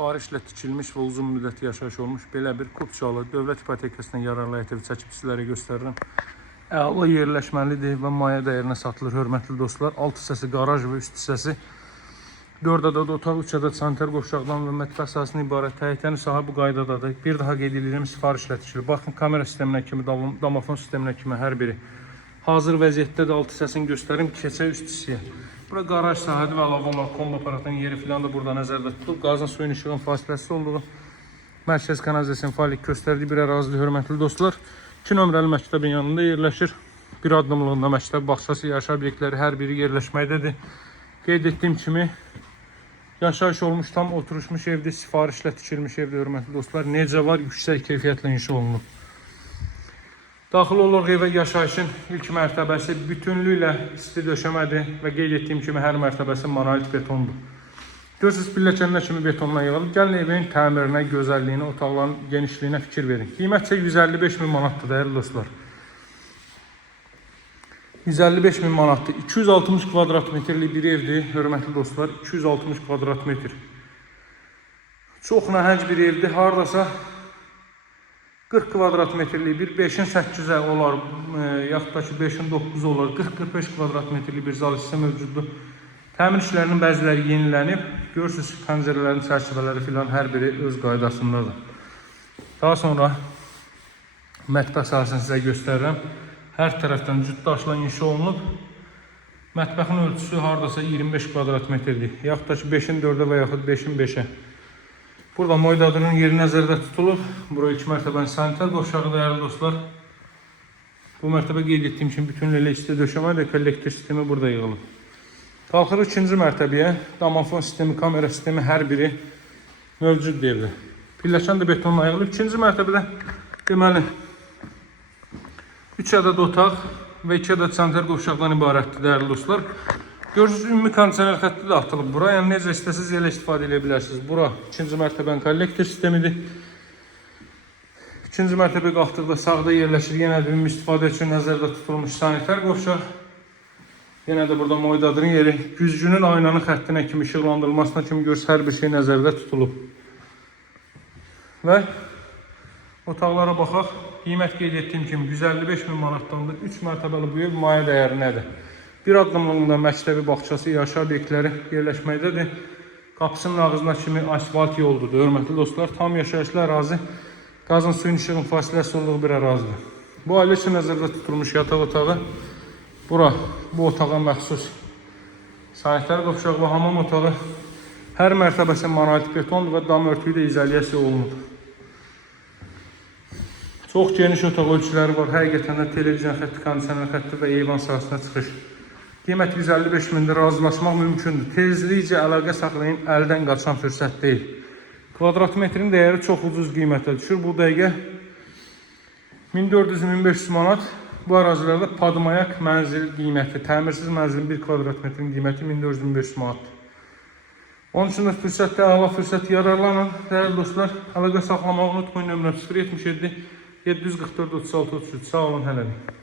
sifarişlə tikilmiş və uzun müddət yaşayış olmuş belə bir Kupçalı dövlət ipotekasından yararlı ev çəkib sizlərə göstərirəm. Əla yerləşməlidir və maya dəyərinə satılır, hörmətli dostlar. Alt hissəsi qaraj və üst hissəsi 4 ədəd otaq, 3 ədəd sanitar qovşaqdan və mətbəx sahəsindən ibarət təyyətəni sahə bu qaydadadır. Bir daha qeyd edirəm, sifarişlə tikilir. Baxın, kamera sisteminə kimi, domofon sisteminə kimi hər biri hazır vəziyyətdə də alt hissəsini göstərim. Keçək üst hissəyə. Bura qaraj sahədir və əlavə olaraq kombo aparatının yeri filan da burada nəzərdə tutulub. Qazın suyun işığın fasiləsiz olduğu mərkəz kanalizasiya fəaliyyət göstərdiyi bir ərazidir, hörmətli dostlar. 2 nömrəli məktəbin yanında yerləşir. Bir addımlığında məktəb bağçası, yaşayış obyektləri hər biri yerləşməkdədir. Qeyd etdiyim kimi yaşayış olmuş, tam oturuşmuş evdir, sifarişlə tikilmiş evdir, hörmətli dostlar. Necə var? Yüksək keyfiyyətlə inşa olunub. Daxil oluruq evə. Yaşayışın ilk mərtəbəsi bütünlüklə isti döşəmədir və qeyd etdiyim kimi hər mərtəbəsi monolit betondur. Görürsünüz, pilləkənlər kimi betondan yığılıb. Gəlin evin təmirinə, gözəlliyinə, otaqların genişliyinə fikir verin. Qiymət isə 155.000 manatdır, dəyərli dostlar. 155.000 manatdır. 260 kvadrat metrlik bir evdir, hörmətli dostlar. 260 kvadrat metr. Çox nəhəng bir evdir. Haradasa 40 kvadrat metrlik bir 5'in 8'e olar, yaxud da ki 5'in 9'u olar, 40-45 kvadrat metrlik bir zal hissə mövcuddur. Təmir işlərinin bəziləri yenilənib. Görürsünüz, pəncərələrin çərçivələri filan hər biri öz qaydasındadır. Daha sonra mətbəx sahəsini sizə göstərirəm. Hər tərəfdən cüt daşla inşa olunub. Mətbəxin ölçüsü haradasa 25 kvadrat metrdir. Yaxud da ki 5'in 4'e və yaxud 5'in 5'e. Burada moydadının yeri nəzərdə tutulub. Bura 2 mərtəbənin sanitar qovşağı, dəyərli dostlar. Bu mərtəbə qeyd etdiyim kimi bütünlüklə isti döşəmə və kollektor sistemi burada yığılıb. Qalxırıq 2-ci mərtəbəyə. Domofon sistemi, kamera sistemi hər biri mövcud deyildir. Pilləkən də betonla yığılıb. 2-ci mərtəbədə deməli 3 ədəd otaq və 2 ədəd sanitar qovşaqdan ibarətdir, dəyərli dostlar. Görürsünüz, ümumi kondisioner xətti də atılıb bura. Yəni necə istəsiniz elə istifadə edə bilərsiniz. Bura 2-ci mərtəbənin kollektor sistemidir. 2-ci mərtəbə qalxdıqda sağda yerləşir. Yenə də ümumi istifadə üçün nəzərdə tutulmuş sanitar qovşaq. Yenə də burada moydadının yeri. Güzgünün aynanın xəttinə kimi, işıqlandırılmasına kimi görürsünüz, hər bir şey nəzərdə tutulub. Və otaqlara baxaq. Qiymət qeyd etdiyim kimi 155.000 manatdandır. 3 mərtəbəli bu ev maya dəyəri nədir? Bir addımlığında məktəbi, bağçası, yaşayış obyektləri yerləşməkdədir. Qapısının ağzına kimi asfalt yoldur, hörmətli dostlar. Tam yaşayışlı ərazi, qazın suyun işığın fasiləsi olduğu bir ərazidir. Bu ailə üçün nəzərdə tutulmuş yataq otağı. Bura bu otağa məxsus sanitar qovşaq və hamam otağı. Hər mərtəbəsi monolit betondur və dam örtüyü də izolyasiya olunub. Çox geniş otaq ölçüləri var. Həqiqətən də televizyon xətti, kondisioner xətti və eyvan sahəsinə çıxış. Qiymət 155.000-dir, razılaşmaq mümkündür. Tezlikcə əlaqə saxlayın, əldən qaçan fürsət deyil. Kvadrat metrin dəyəri çox ucuz qiymətə düşür. Bu dəqiqə 1400-1500 manat. Bu ərazilərdə padmayak mənzil qiyməti, təmirsiz mənzilin 1 kvadrat metrin qiyməti 1400-1500 manatdır. Onun üçün də fürsətdə əla fürsət yararlanın. Dəyərli dostlar, əlaqə saxlamağı unutmayın. Nömrəm 077 744 36 33. Sağ olun, hələlik.